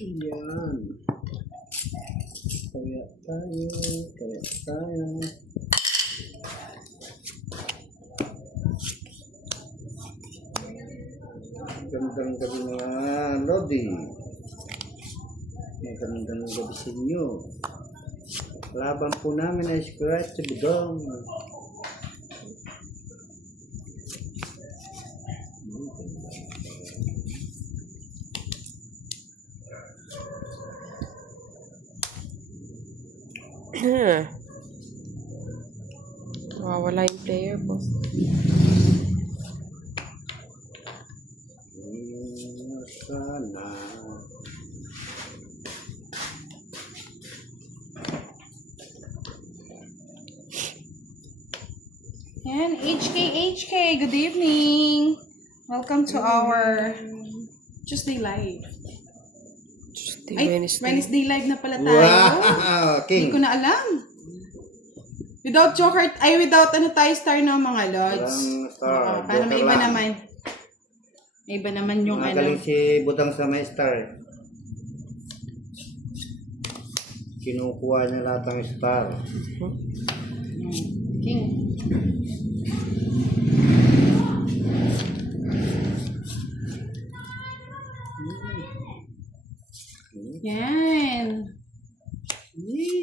Yan. Kaya tayo. Magandang gabi mga Lodi. Magandang gabi sa inyo. Laban po namin ay scratch sa budong. Wala yung player po. Sana. And HK, good evening. Welcome to our Tuesday live. Wednesday live na pala tayo. Wow! Hindi King. ko na alam. Without Joker, without mga lods. Walang star. Para may Joker iba lang. naman. May iba naman yung Magaling si Budang sa may star. Kinukuha niya lahat ng star. King. Yan.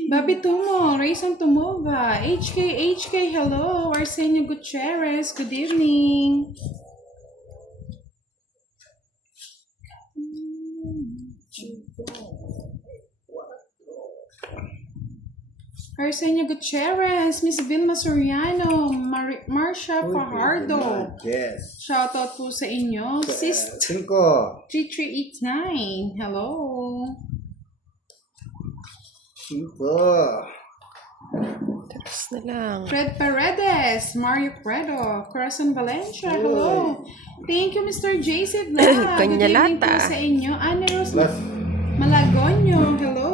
Babi Tumo, Rayson Tumova, HK, hello. Arsenio Gutierrez, good evening. Arsenio Gutierrez, Miss Vilma Soriano, Marcia Fajardo. Yes. Shoutout po sa inyo. Sis 5. 3389. Hello. 5. Tapos na lang. Fred Paredes, Mario Credo, Corazon Valencia. Hello. Thank you, Mr. JC Vlog. Good evening po Kanyalata. sa inyo. Ana Rose Plus. Malagonyo. Hello.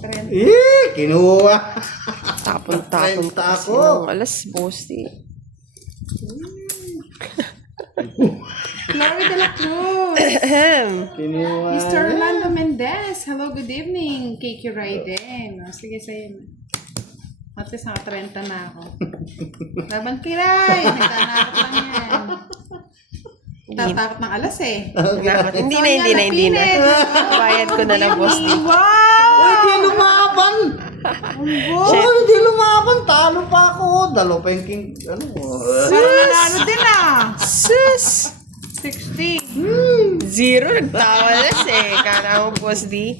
Trend. Kinuha. Tapon-tapon Renta kasi ako. ng alas bosti. Glory de la Cruz. Kinuha. Mr. Orlando Mendez. Hello, good evening. Kiki Raiden. Sige, sa'yo. At least naka-30 na ako. Laban kiray. Nagtanakot lang yan. Tatakot ng alas eh. Hindi na. Bayad ko na ng bosti. Wow! Hindi lumaban. Hindi lumaban. Talo pa ako. Dalo pa yung king. Ano? Parang nanalo din ah. Sus! 60. Zero. Nagtawa na Kana mo bosti.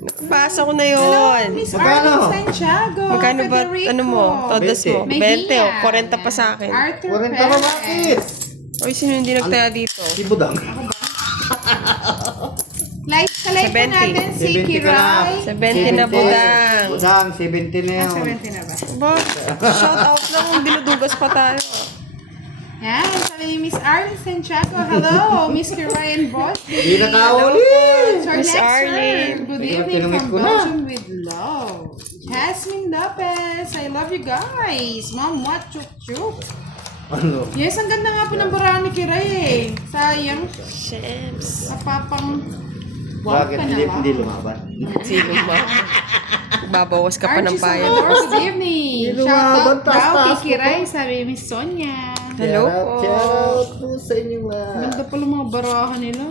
Nakapasa ko na yun. Miss Magkano? Arlene Santiago. Magkano ba, Federico. ano mo? Todos mo? 20 o 40 pa sa akin. Arthur 40 pa bakit? Perez. Oy, sino hindi nagtaya dito? Si Budang. Like, kalay po 70. natin si 70 ka na. Kiray. 70 na Budang. Budang, 70 na yun. 70 na ba? Ba, shout out lang kung dinudugas pa tayo. Yan, sabi ni Miss Arlene Santiago. Hello, Miss Kiray and Boss. Hindi na kauli. Sir Miss Lexer, Arlene. good Ayun, evening tinamit from ko na. Belgium with love. Jasmine Lopez, I love you guys. Mom, what? Chup chup. Ano? Yes, ang ganda nga po ng barahan ni Kiray eh. Sayang, Shems. napapang... Wow Bakit ka na hindi ba? lumaban? Sino ba? Babawas ka pa ng Archie bayad. Salvador, good evening. Hindi Shoutout lumaban, daw kay taas-taas ko Kiray, sabi ni Miss Sonia. Hello po. Shout po sa inyo lahat. Ganda pala mga barahan nila.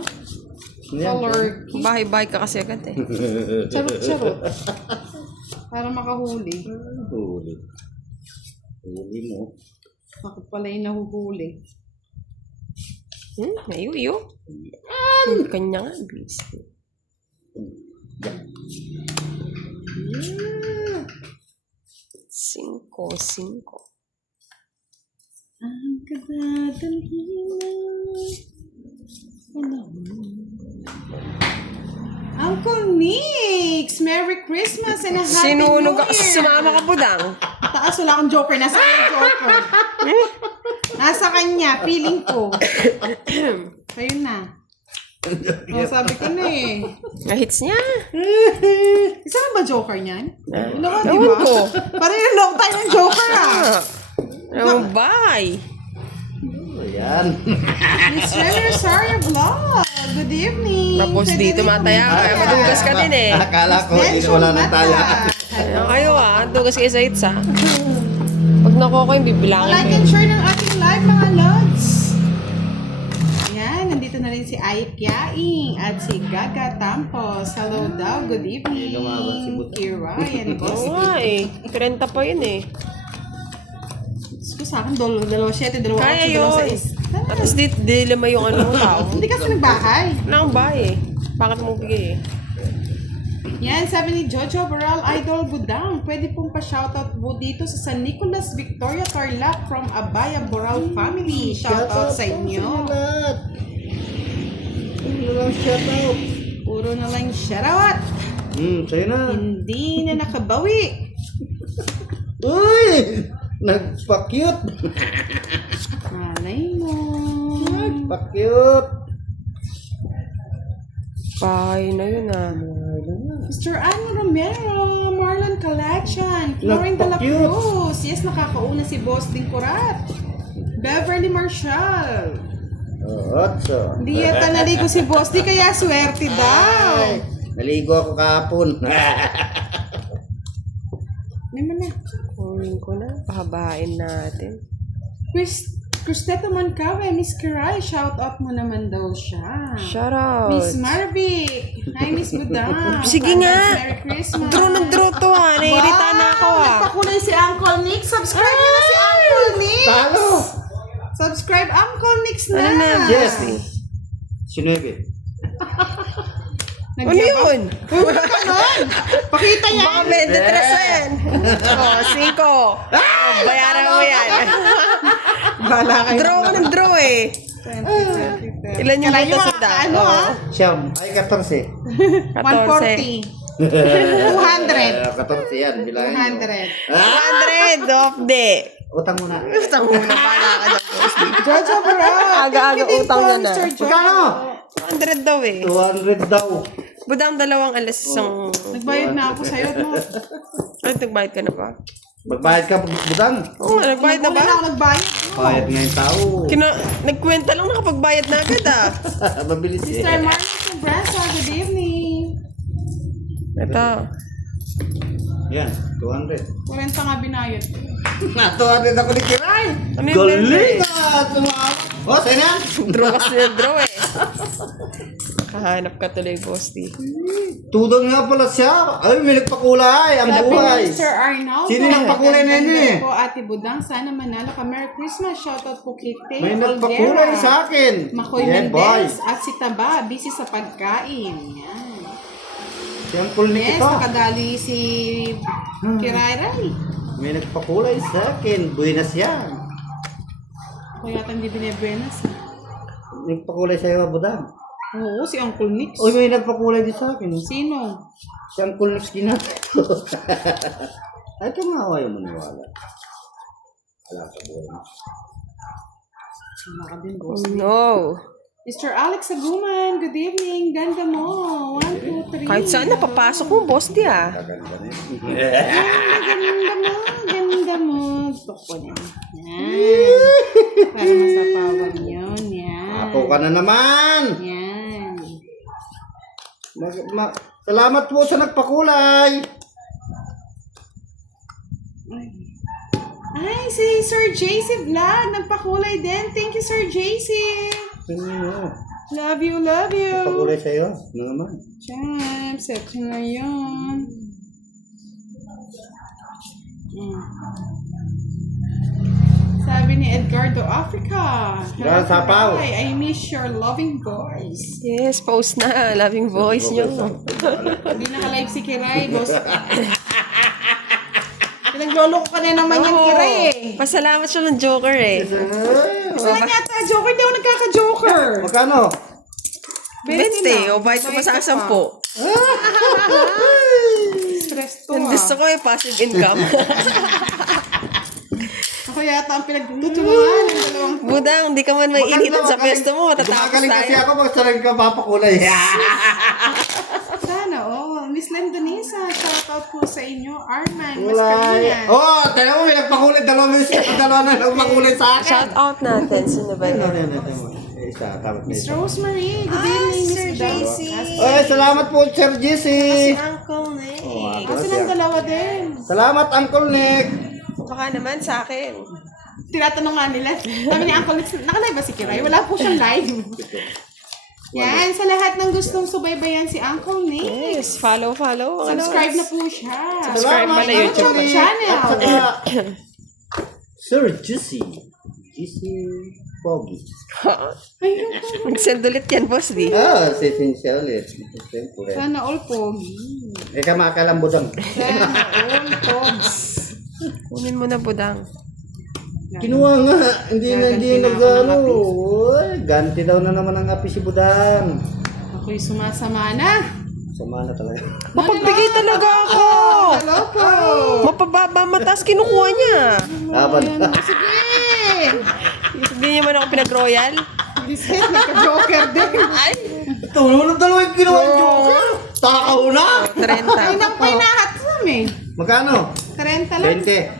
Yan, Color. Bahay-bahay ka kasi agad eh. Charot-charot. Para makahuli. Huli. Huli mo. Bakit pala yung nahuhuli? Ayo. Kanya nga, please. Cinco. Ang kadadalhin na Uncle Nix! Merry Christmas and a Happy Sinunog New ka. Year! Sumama ka, Budang. Taas, wala akong joker. Nasa yung joker? Nasa kanya, feeling ko. Kayo na. Oh, sabi ko na eh. Na-hits niya. Isa na ba joker niyan? Ano ka, di Ewan ba? ko. Parang yung long time ng joker ah. Bye. Ayan. Miss Remy Rosario Vlog. Good good evening. Tapos dito mataya ka, kaya madugas ka din eh. Akala ko, wala nang taya. Ayun kayo dugas kayo sa hits Pag nakuha ko yung bibilangin Like ko and yun. share ng ating live mga lods. Yan, nandito na rin si Ike Yaing at si Gaga Tampos. Hello daw, good evening. Kira and Boss. Oo nga eh. 30 pa yun eh. Gusto sa akin, 2.7, 2.8, Kaya yun. 2.6. Tapos di lima yung ano tao. Hindi kasi nagbahay. Wala akong bahay eh. Bakit mo bigay eh? Yan, sabi ni Jojo Boral, Idol Budang, pwede pong pa-shoutout po dito sa San Nicolas Victoria Tarlac from Abaya Boral family. Shoutout sa inyo. Shoutout. Puro na lang shoutout. Sa'yo na. Hindi na nakabawi. Uy! Nagpa-cute. Malay mo. Nagpa-cute. Bahay na yun Mr. Annie Romero, Marlon Collection, Florin de la Nagpa-cute. Cruz. Yes, nakakauna si Boss Dingkurat. Beverly Marshall. Otso. Hindi yata naligo si Boss Di, kaya swerte daw. Ay, naligo ako kahapon. Naman na. Kunin ko na. Pahabain natin. Cristeta Moncawe, Miss Kiray, shout out mo naman daw siya. Shout out. Miss Marvi. Hi, Miss Budang. Sige nga. Merry Christmas. Draw to Nairita na ako Nagpakulay si Uncle Nick. Subscribe na si Uncle Nick. Talo. Subscribe Uncle Nick na. Ano na? Yes. Sinubi. Ano yun? Wala ka nun. Pakita yan. Baka 23 yan. 5. Bayaran mo yan. Bala kayo. Draw ko ng draw eh. Ilan yung butas sa da? Ano ha? Siyam. Ay, 14. 140. 200. 14 yan. Bilangin mo. 200. 100 off de. Utang muna. Utang muna pala ka dyan. Jojo bro. Aga-aga utang na na. Magkano? 200 daw eh. 200 daw. Budang 2 alas isang... Nagbayad na ako sa'yo, no? Ay, nagbayad ka na ba? Magbayad ka, butang. Oo nga, nagbayad na ba? Wala na ako nagbayad. Bayad nga yung tao. Nagkwenta lang nakapagbayad na agad Mabilis eh. Mr. Marcos from Brasa, good evening. Ito. Yan, 200. 40 nga binayad. Na 200 ako ni Kiray. Ano yung Galing bente? na. Tumama. Oh, sa'yo na. Draw kasi na draw eh. Kahanap ka tuloy, Bosti. Tudong nga pala siya. Ay, may nagpakulay. Ang Sabi ni buhay. Mr. Arnaldo. Sino nagpakulay na yun eh? Po, Ate Budang, sana manalo ka. Merry Christmas. Shoutout po kay Tay May nagpakulay sa akin. Makoy Yan, Mendez boy. at si Taba, busy sa pagkain. Yan. Siyempre ni Yes, kita. nakadali si Kirairay. May nagpakulay sa akin. Buenas yan. O yata hindi binebuenas. Nagpakulay sa'yo, Budang. Oo, si Uncle Nix. Uy, may nagpakulay din sa akin. Sino? Si Uncle Nix ginagawa. Ay, ito nga ayaw maniwala. Wala sa buhay mo. Sama ka din, Oh boss. no. Mr. Alex Aguman, good evening. Ganda mo. 1, 2, 3. Kahit saan napapasok mo, Bosti Gaganda na yun. Ganda mo. Gusto ko na. Yan. Para masapawan yun. Yan. Ako ka na naman. Yan. Salamat po sa nagpakulay. Ay, si Sir JC Vlog. Nagpakulay din. Thank you, Sir JC. Love you, love you. Nagpakulay sa'yo. Ano naman? Champs, ito na yun. Sabi ni Edgardo Africa. Yan, sapaw. I miss your loving voice. Yes, post na. Loving voice nyo. Hindi naka-live si Kiray, boss. Pinaglolo ko ka na naman yung Kiray eh. Pasalamat siya ng Joker eh. Saan yata, Joker? Hindi ako nagkaka-Joker. Magkano? 20 o bayad ka pa sa 10. Stress to Ang gusto ko eh, passive income. Ako yata ang pinagtutulungan ng dalawang. Budang, di ka man may initan sa pwesto mo, matatapos Gumagaling kasi tayo. ako pag talagang ka papakulay. Sana, Miss Lendonisa, shoutout po sa inyo. Arman, Mas Wala. Kalinan. Oh, tayo mo may nagpakulay. Dalawa na nagpakulay sa akin. Shout out natin. Sino ba yun? Isa, tapos na Miss isa. Rosemary, good evening, Miss Ay, salamat po, Sir Si JC. Uncle Nick. Kasi lang dalawa din. Salamat, Uncle Nick. Baka naman sa akin. Tinatanong nga nila. Sabi ni Uncle Nick, nakalive ba si Kiray? Wala po siyang live. Yan, sa lahat ng gustong subaybayan si Uncle Nick. Yes, follow. Subscribe na po siya. Subscribe mo na YouTube Nick. channel. At saka, Sir JC. JC Pogi. Ayun. Mag-send ulit yan, boss, di? Sisin siya ulit. Siyempre. Sana all pogi. Eka, makalambodang. Sana all pogs. Kunin mo na, budang. Kinuha nga. Hindi Gaganti na ako ng nag-ano. api. Uy, ganti daw na naman ang api si Budang. Ako'y sumasama na. Sama na talaga. Mapagbigay talaga ako! Hello po. Mapababa matas, kinukuha niya. Laban. Sige. Hindi niya man ako pinag-royal. This head, nagka-joker din. Ay! Ito naman ang dalawa yung kinuha yung joker. Takaw na. 30. Ay, nang pinahat kami. Magkano? 30 lang. 20.